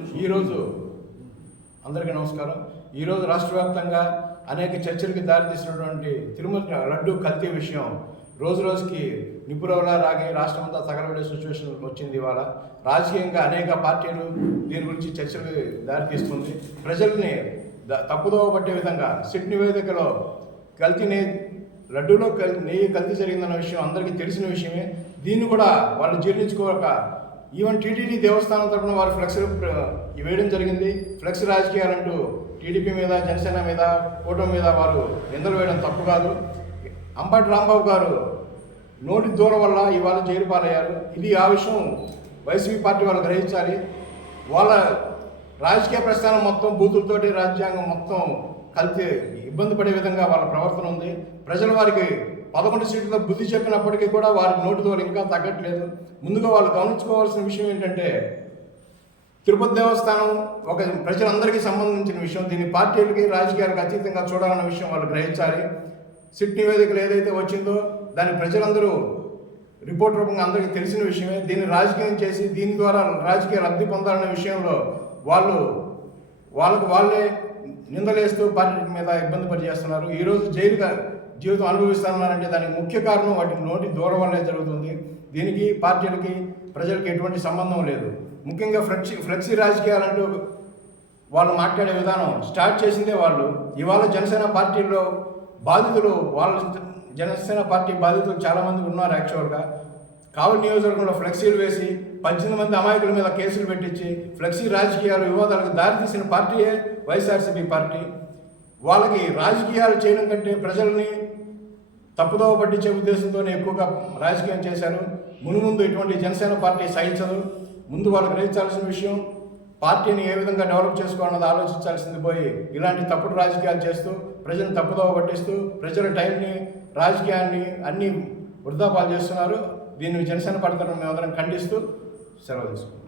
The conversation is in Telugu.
ఈరోజు అందరికీ నమస్కారం. ఈరోజు రాష్ట్ర వ్యాప్తంగా అనేక చర్చలకు దారితీసినటువంటి తిరుమల లడ్డు కల్తీ విషయం రోజు రోజుకి నిపురవలా రాగి రాష్ట్రం అంతా తగలబడే సిచ్యువేషన్ వచ్చింది ఇవాళ. రాజకీయంగా అనేక పార్టీలు దీని గురించి చర్చలకు దారితీస్తుంది ప్రజల్ని ద- తప్పుదోవ పట్టే విధంగా సిట్ నివేదికలో కల్తీ నెయ్యి లడ్డూలో కల్ నెయ్యి కల్తీ జరిగిందన్న విషయం అందరికీ తెలిసిన విషయమే. దీన్ని కూడా వాళ్ళు జీర్ణించుకోక ఈవెన్ టీటీడీ దేవస్థానం తరపున వారు ఫ్లెక్స్ వేయడం జరిగింది. ఫ్లెక్స్ రాజకీయాలంటూ టీడీపీ మీద జనసేన మీద కూటమి మీద వారు నిందలు వేయడం తప్పు కాదు. అంబటి రాంబాబు గారు నోటి దూరం వల్ల ఇవాళ జైలు పాలయ్యారు. ఇది ఆ విషయం వైసీపీ పార్టీ వాళ్ళు గ్రహించాలి. వాళ్ళ రాజకీయ ప్రస్థానం మొత్తం బూతులతోటి రాజ్యాంగం మొత్తం కలిసి ఇబ్బంది పడే విధంగా వాళ్ళ ప్రవర్తన ఉంది. ప్రజలు వారికి పదకొండు సీట్ల బుద్ధి చెప్పినప్పటికీ కూడా వారి నోటి ద్వారా ఇంకా తగ్గట్లేదు. ముందుగా వాళ్ళు గమనించుకోవాల్సిన విషయం ఏంటంటే తిరుపతి దేవస్థానం ఒక ప్రజలందరికీ సంబంధించిన విషయం. దీన్ని పార్టీలకి రాజకీయాలకు అతీతంగా చూడాలన్న విషయం వాళ్ళు గ్రహించాలి. సిట్ నివేదికలు ఏదైతే వచ్చిందో దాన్ని ప్రజలందరూ రిపోర్ట్ రూపంగా అందరికీ తెలిసిన విషయమే. దీన్ని రాజకీయం చేసి దీని ద్వారా రాజకీయ లబ్ధి పొందాలనే విషయంలో వాళ్ళు వాళ్ళకు వాళ్ళే నిందలేస్తూ పార్టీ మీద ఇబ్బంది పరిచేస్తున్నారు ఈరోజు జైలుగా జీవితం అనుభవిస్తున్నారంటే దానికి ముఖ్య కారణం వాటి నోటి దూరం వల్లే జరుగుతుంది. దీనికి పార్టీలకి ప్రజలకి ఎటువంటి సంబంధం లేదు. ముఖ్యంగా ఫ్లెక్సీ ఫ్లెక్సీ రాజకీయాలంటూ వాళ్ళు మాట్లాడే విధానం స్టార్ట్ చేసిందే వాళ్ళు. ఇవాళ జనసేన పార్టీలో బాధితులు వాళ్ళ జనసేన పార్టీ బాధితులు చాలామంది ఉన్నారు యాక్చువల్గా. కావలి నియోజకవర్గంలో ఫ్లెక్సీలు వేసి పద్దెనిమిది మంది అమాయకుల మీద కేసులు పెట్టించి ఫ్లెక్సీ రాజకీయాలు వివాదాలకు దారితీసిన పార్టీయే వైఎస్ఆర్సీపీ పార్టీ. వాళ్ళకి రాజకీయాలు చేయడం కంటే ప్రజల్ని తప్పుదోవ పట్టించే ఉద్దేశంతోనే ఎక్కువగా రాజకీయం చేశారు. మునుముందు ఇటువంటి జనసేన పార్టీ సహించదు. ముందు వాళ్ళు గ్రహించాల్సిన విషయం పార్టీని ఏ విధంగా డెవలప్ చేసుకోవాలన్నది ఆలోచించాల్సింది పోయి ఇలాంటి తప్పుడు రాజకీయాలు చేస్తూ ప్రజలను తప్పుదోవ పట్టిస్తూ ప్రజల టైంని రాజకీయాన్ని అన్నీ వృధాపాలు చేస్తున్నారు. దీన్ని జనసేన పడతారని మేమందరం ఖండిస్తూ సెలవు తీసుకుంటాం